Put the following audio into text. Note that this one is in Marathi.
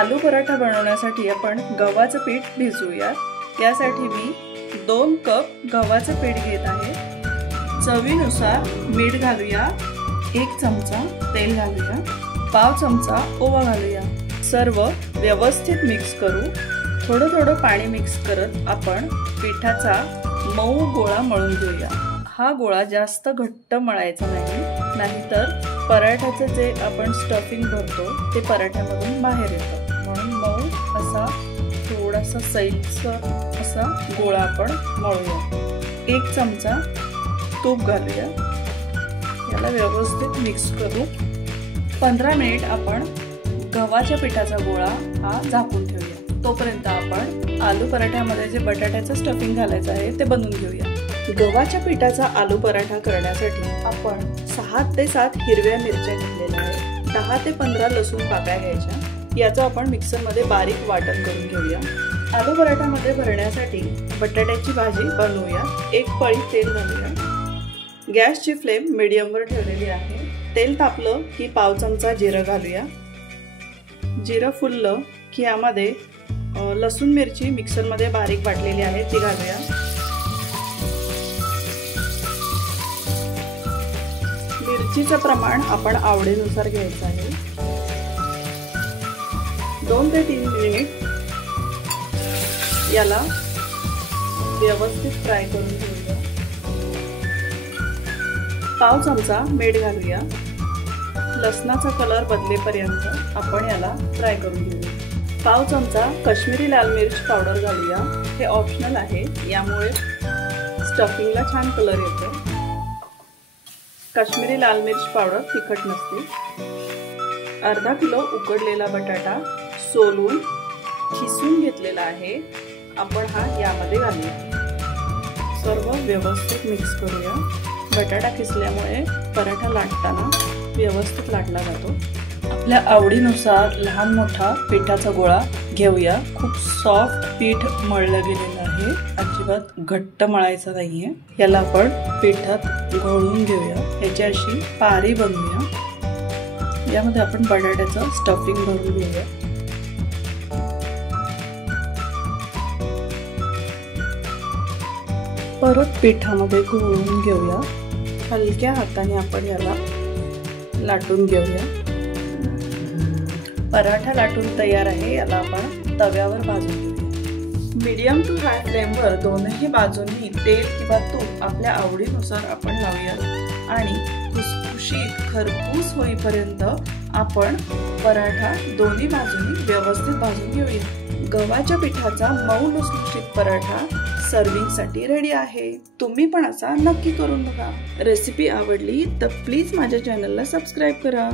आलू पराठा बनवण्यासाठी आपण गव्हाचं पीठ भिजवूया। यासाठी मी 2 कप गव्हाचं पीठ घेत आहे। चवीनुसार मीठ घालूया, 1 चमचा तेल घालूया, पाव चमचा ओवा घालूया। सर्व व्यवस्थित मिक्स करू। थोडं थोडं पाणी मिक्स करत आपण पिठाचा मऊ गोळा मळून घेऊया। हा गोळा जास्त घट्ट मळायचा नाही, नाहीतर पराठ्याचं जे आपण स्टफिंग भरतो ते पराठ्यामधून बाहेर येतं। म्हणून मऊ असा थोडासा सैलसर असा गोळा आपण मळूया। 1 चमचा तूप घालूया, याला व्यवस्थित मिक्स करू। 15 मिनिट आपण गव्हाच्या पिठाचा गोळा हा झाकून ठेवूया। तोपर्यंत आपण आलू पराठ्यामध्ये जे बटाट्याचं स्टफिंग घालायचं आहे ते बनवून घेऊया। गव्हाच्या पिठाचा आलू पराठा करण्यासाठी आपण 6 ते 7 हिरव्या मिरच्या घेतलेल्या आहेत। 10 ते 15 लसूण पाकळ्या घ्यायच्या। याचं आपण मिक्सरमध्ये बारीक वाटण करून घेऊया। आलू पराठामध्ये भरण्यासाठी बटाट्याची भाजी बनवूया। 1 पळी तेल घालूया। गॅसची फ्लेम मीडियमवर ठेवलेली आहे। तेल तापलं की पाव चमचा जिरं घालूया। जिरं फुललं की यामध्ये लसूण मिरची मिक्सरमध्ये बारीक वाटलेली आहे ती घालूया। मिरचीचं प्रमाण आपण आवडीनुसार घ्यायचं आहे। 2 ते 3 मिनिट याला व्यवस्थित फ्राय करून घेऊया। पाव चमचा मीठ घालूया। लसणाचा कलर बदलेपर्यंत आपण याला फ्राय करून घेऊया। पाव चमचा काश्मीरी लाल मिर्च पावडर घालूया। हे ऑप्शनल आहे, यामुळे स्टफिंगला छान कलर येतो। काश्मीरी लाल मिर्च पावडर तिखट नसते। अर्धा किलो उकडलेला बटाटा सोलून खिसून घेतलेला आहे, आपण हा यामध्ये घालूया। सर्व व्यवस्थित मिक्स करूया। बटाटा खिसल्यामुळे पराठा लाटताना व्यवस्थित लाटला जातो। आपल्या आवडीनुसार लहान मोठा पिठाचा गोळा घेऊया। खूप सॉफ्ट पीठ मळलं गेलेलं आहे, अजिबात घट्ट मळायचं नाहीये। याला आपण पिठात घोळून घेऊया। ह्याची अशी पारी बनवूया। यामध्ये आपण बटाट्याचं स्टफिंग भरून घेऊया। परत पिठामध्ये घोळून घेऊया। हलक्या हाताने आपण याला लाटून घेऊया। पराठा लाटून तयार आहे। याला आपण तव्यावर भाजून घेऊया। मीडियम टू हाय फ्लेमवर दोनही बाजूंनी तेल किंवा तूप आपल्या आवडीनुसार आपण लावूया आणि खुसखुशीत खरपूस होईपर्यंत आपण पराठा दोन्ही बाजूंनी व्यवस्थित भाजून घेऊया। गव्हाच्या पिठाचा मऊ लुसलुशीत पराठा सर्विंगसाठी रेडी आहे। तुम्ही पण असा नक्की करून बघा। रेसिपी आवडली तर प्लीज माझ्या चॅनलला सबस्क्राईब करा।